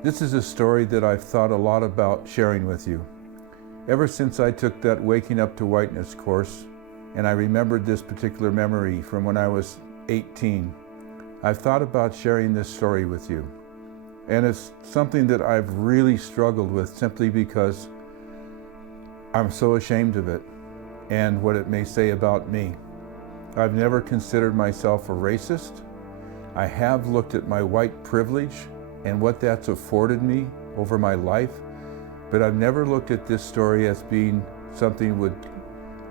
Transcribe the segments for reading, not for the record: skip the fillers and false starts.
This is a story that I've thought a lot about sharing with you. Ever since I took that Waking Up to Whiteness course, and I remembered this particular memory from when I was 18, I've thought about sharing this story with you. And it's something that I've really struggled with simply because I'm so ashamed of it and what it may say about me. I've never considered myself a racist. I have looked at my white privilege and what that's afforded me over my life, but I've never looked at this story as being something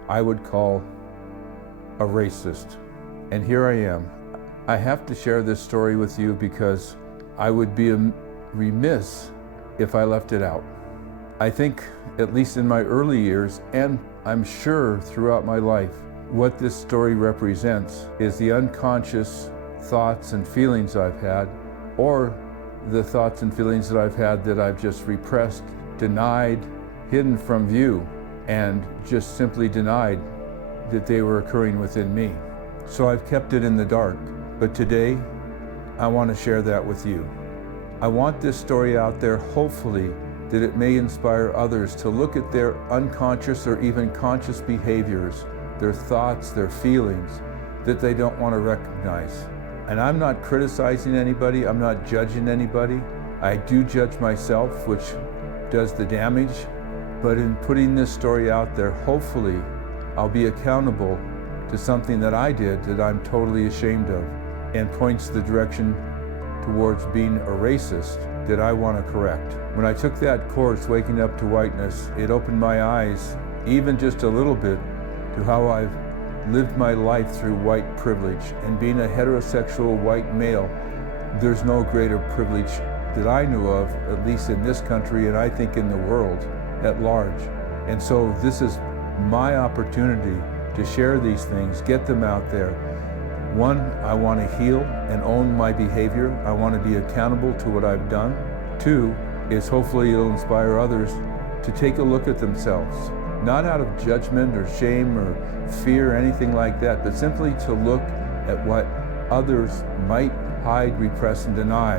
I would call a racist. And here I am. I have to share this story with you because I would be remiss if I left it out. I think, at least in my early years, and I'm sure throughout my life, what this story represents is the unconscious thoughts and feelings I've had, or the thoughts and feelings that I've had that I've just repressed, denied, hidden from view, and just simply denied that they were occurring within me. So I've kept it in the dark. But today, I want to share that with you. I want this story out there, hopefully, that it may inspire others to look at their unconscious or even conscious behaviors, their thoughts, their feelings, that they don't want to recognize. And I'm not criticizing anybody, I'm not judging anybody. I do judge myself, which does the damage. But in putting this story out there, hopefully, I'll be accountable to something that I did that I'm totally ashamed of, and points the direction towards being a racist that I want to correct. When I took that course, Waking Up to Whiteness, it opened my eyes, even just a little bit, to how I've lived my life through white privilege. And being a heterosexual white male, there's no greater privilege that I knew of, at least in this country, and I think in the world at large. And so this is my opportunity to share these things, get them out there. One, I want to heal and own my behavior. I want to be accountable to what I've done. Two, is hopefully it'll inspire others to take a look at themselves, not out of judgment or shame or fear or anything like that, but simply to look at what others might hide, repress, and deny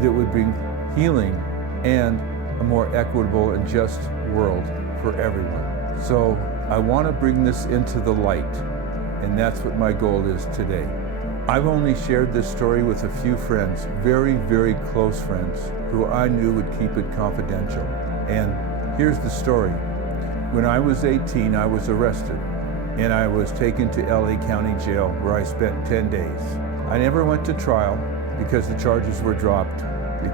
that would bring healing and a more equitable and just world for everyone. So I want to bring this into the light, and that's what my goal is today. I've only shared this story with a few friends, very, very close friends, who I knew would keep it confidential. And here's the story. When I was 18, I was arrested, and I was taken to LA County Jail, where I spent 10 days. I never went to trial because the charges were dropped,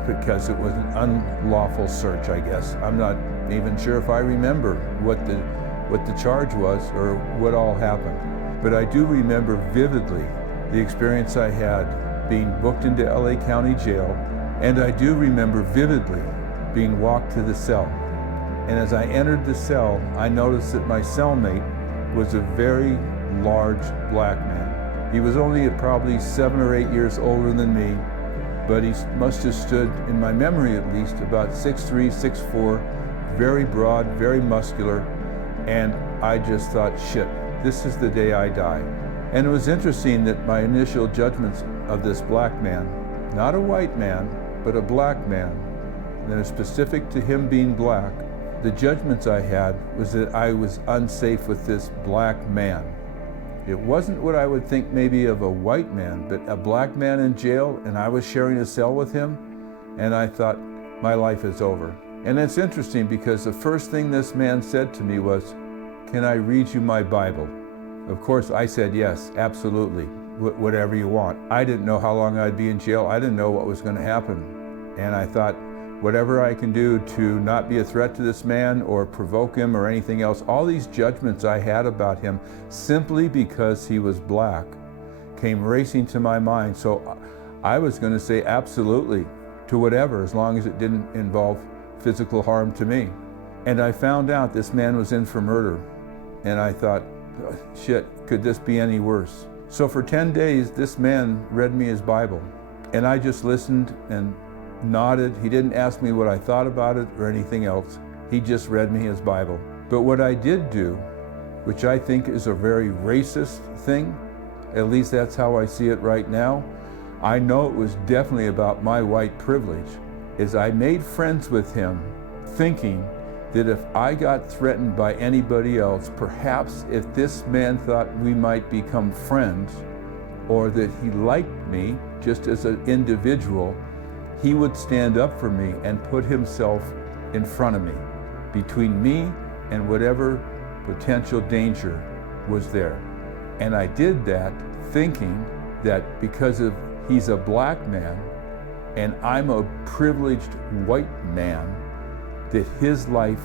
because it was an unlawful search, I guess. I'm not even sure if I remember what the charge was or what all happened. But I do remember vividly the experience I had being booked into LA County Jail, and I do remember vividly being walked to the cell. And as I entered the cell, I noticed that my cellmate was a very large black man. He was only probably 7 or 8 years older than me, but he must have stood, in my memory at least, about 6'3", 6'4", very broad, very muscular, and I just thought, shit, this is the day I die. And it was interesting that my initial judgments of this black man, not a white man, but a black man, that are specific to him being black, the judgments I had was that I was unsafe with this black man. It wasn't what I would think maybe of a white man, but a black man in jail, and I was sharing a cell with him, and I thought, my life is over. And it's interesting because the first thing this man said to me was, "Can I read you my Bible?" Of course, I said yes, absolutely, whatever you want. I didn't know how long I'd be in jail. I didn't know what was going to happen. And I thought, whatever I can do to not be a threat to this man or provoke him or anything else, all these judgments I had about him simply because he was black came racing to my mind. So I was going to say absolutely to whatever, as long as it didn't involve physical harm to me. And I found out this man was in for murder. And I thought, shit, could this be any worse? So for 10 days, this man read me his Bible. And I just listened and nodded. He didn't ask me what I thought about it or anything else. He just read me his Bible. But what I did do, which I think is a very racist thing, at least that's how I see it right now, I know it was definitely about my white privilege, is I made friends with him thinking that if I got threatened by anybody else, perhaps if this man thought we might become friends, or that he liked me just as an individual, he would stand up for me and put himself in front of me, between me and whatever potential danger was there. And I did that thinking that because of he's a black man and I'm a privileged white man, that his life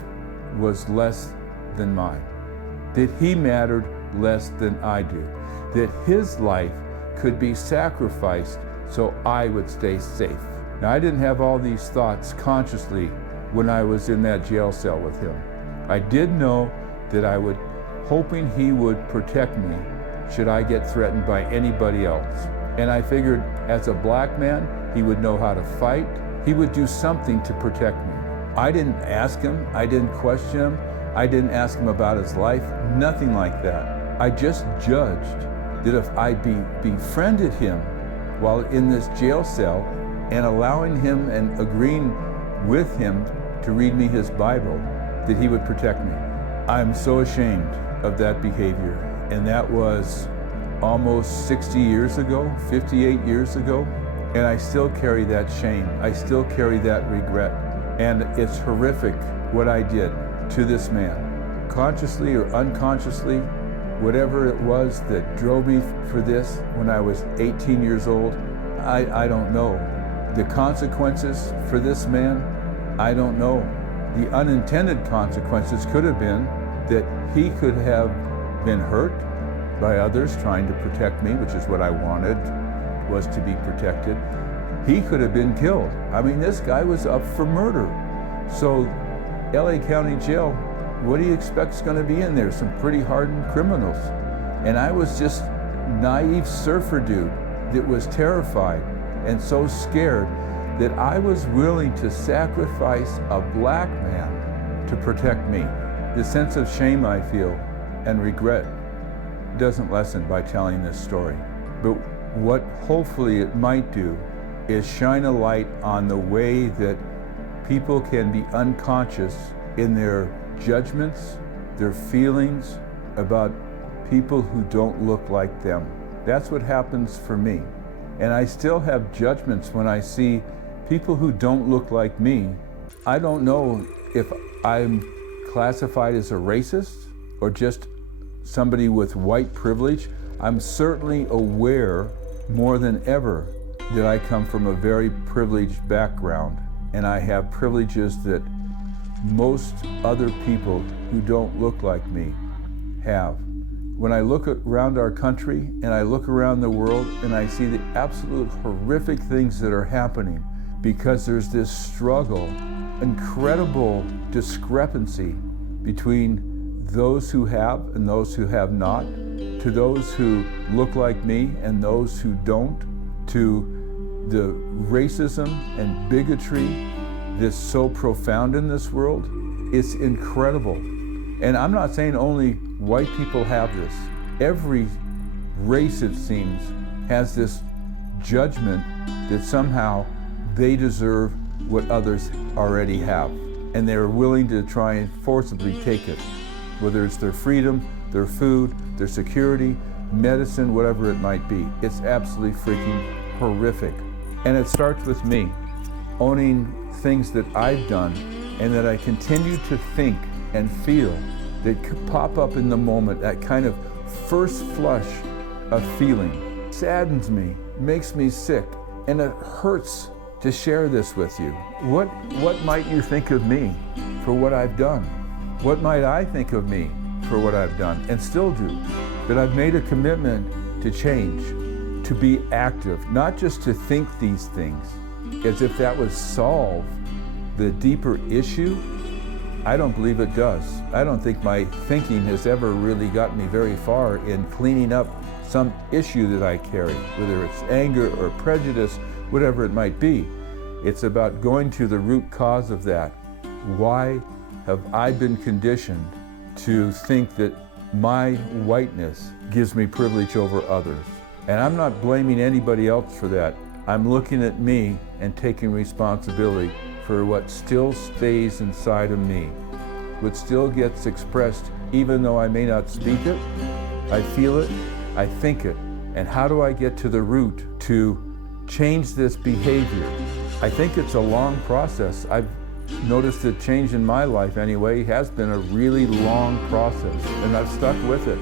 was less than mine, that he mattered less than I do, that his life could be sacrificed so I would stay safe. Now, I didn't have all these thoughts consciously when I was in that jail cell with him. I did know that I would, hoping he would protect me should I get threatened by anybody else. And I figured as a black man, he would know how to fight. He would do something to protect me. I didn't ask him, I didn't question him, I didn't ask him about his life, nothing like that. I just judged that if I befriended him while in this jail cell and allowing him and agreeing with him to read me his Bible, that he would protect me. I'm so ashamed of that behavior. And that was almost 60 years ago, 58 years ago. And I still carry that shame. I still carry that regret. And it's horrific what I did to this man. Consciously or unconsciously, whatever it was that drove me for this when I was 18 years old, I don't know. The consequences for this man, I don't know. The unintended consequences could have been that he could have been hurt by others trying to protect me, which is what I wanted, was to be protected. He could have been killed. I mean, this guy was up for murder. So LA County Jail, what do you expect is going to be in there? Some pretty hardened criminals. And I was just naive surfer dude that was terrified and so scared that I was willing to sacrifice a black man to protect me. The sense of shame I feel and regret doesn't lessen by telling this story. But what hopefully it might do is shine a light on the way that people can be unconscious in their judgments, their feelings about people who don't look like them. That's what happens for me. And I still have judgments when I see people who don't look like me. I don't know if I'm classified as a racist or just somebody with white privilege. I'm certainly aware more than ever that I come from a very privileged background, and I have privileges that most other people who don't look like me have. When I look around our country and I look around the world and I see the absolute horrific things that are happening because there's this struggle, incredible discrepancy between those who have and those who have not, to those who look like me and those who don't, to the racism and bigotry that's so profound in this world. It's incredible. And I'm not saying only white people have this. Every race, it seems, has this judgment that somehow they deserve what others already have. And they're willing to try and forcibly take it, whether it's their freedom, their food, their security, medicine, whatever it might be. It's absolutely freaking horrific. And it starts with me owning things that I've done and that I continue to think and feel that could pop up in the moment, that kind of first flush of feeling. Saddens me, makes me sick, and it hurts to share this with you. What might you think of me for what I've done? What might I think of me for what I've done and still do? But I've made a commitment to change, to be active, not just to think these things as if that would solve the deeper issue. I don't believe it does. I don't think my thinking has ever really gotten me very far in cleaning up some issue that I carry, whether it's anger or prejudice, whatever it might be. It's about going to the root cause of that. Why have I been conditioned to think that my whiteness gives me privilege over others? And I'm not blaming anybody else for that. I'm looking at me and taking responsibility for what still stays inside of me, what still gets expressed even though I may not speak it. I feel it, I think it. And how do I get to the root to change this behavior? I think it's a long process. I've noticed that change in my life anyway has been a really long process, and I've stuck with it.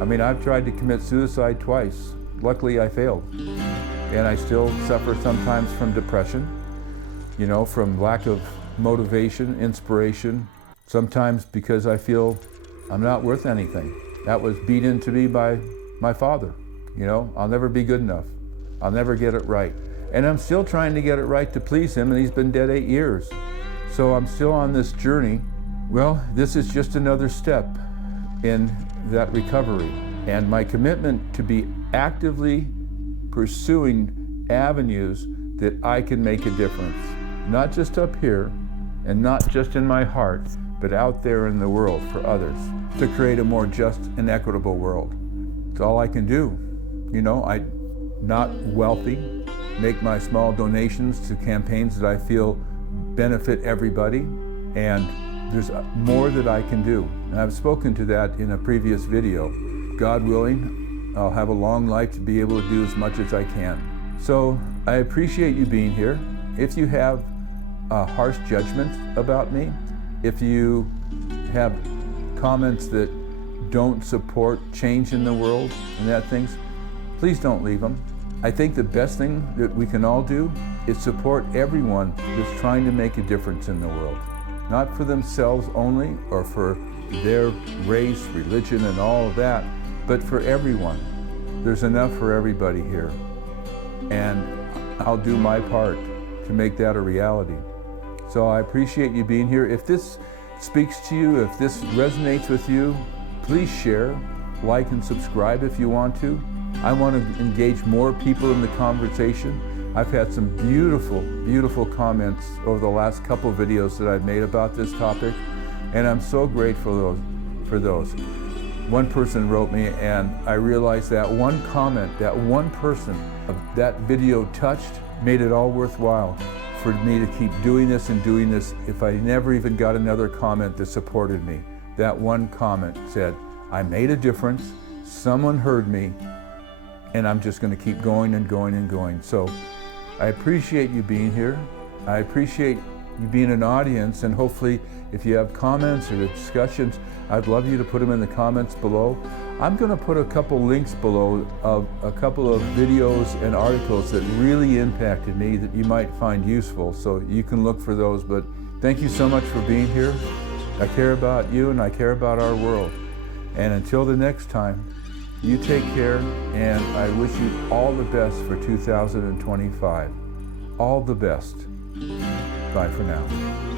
I mean, I've tried to commit suicide twice. Luckily, I failed. And I still suffer sometimes from depression, you know, from lack of motivation, inspiration, sometimes because I feel I'm not worth anything. That was beat into me by my father. You know, I'll never be good enough. I'll never get it right. And I'm still trying to get it right to please him, and he's been dead 8 years. So I'm still on this journey. Well, this is just another step in that recovery. And my commitment to be actively pursuing avenues that I can make a difference. Not just up here, and not just in my heart, but out there in the world for others, to create a more just and equitable world. It's all I can do. You know, I'm not wealthy, make my small donations to campaigns that I feel benefit everybody, and there's more that I can do. And I've spoken to that in a previous video. God willing, I'll have a long life to be able to do as much as I can. So I appreciate you being here. If you have harsh judgments about me, if you have comments that don't support change in the world and that things, please don't leave them. I think the best thing that we can all do is support everyone that's trying to make a difference in the world. Not for themselves only or for their race, religion, and all of that, but for everyone. There's enough for everybody here. And I'll do my part to make that a reality. So I appreciate you being here. If this speaks to you, if this resonates with you, please share, like, and subscribe if you want to. I want to engage more people in the conversation. I've had some beautiful, beautiful comments over the last couple of videos that I've made about this topic, and I'm so grateful for those. One person wrote me, and I realized that one comment, that one person, that video touched, made it all worthwhile for me to keep doing this and doing this if I never even got another comment that supported me. That one comment said, I made a difference, someone heard me, and I'm just going to keep going and going and going. So I appreciate you being here. I appreciate you being an audience, and hopefully if you have comments or discussions, I'd love you to put them in the comments below. I'm going to put a couple links below of a couple of videos and articles that really impacted me that you might find useful, so you can look for those. But thank you so much for being here. I care about you, and I care about our world. And until the next time, you take care, and I wish you all the best for 2025. All the best. Bye for now.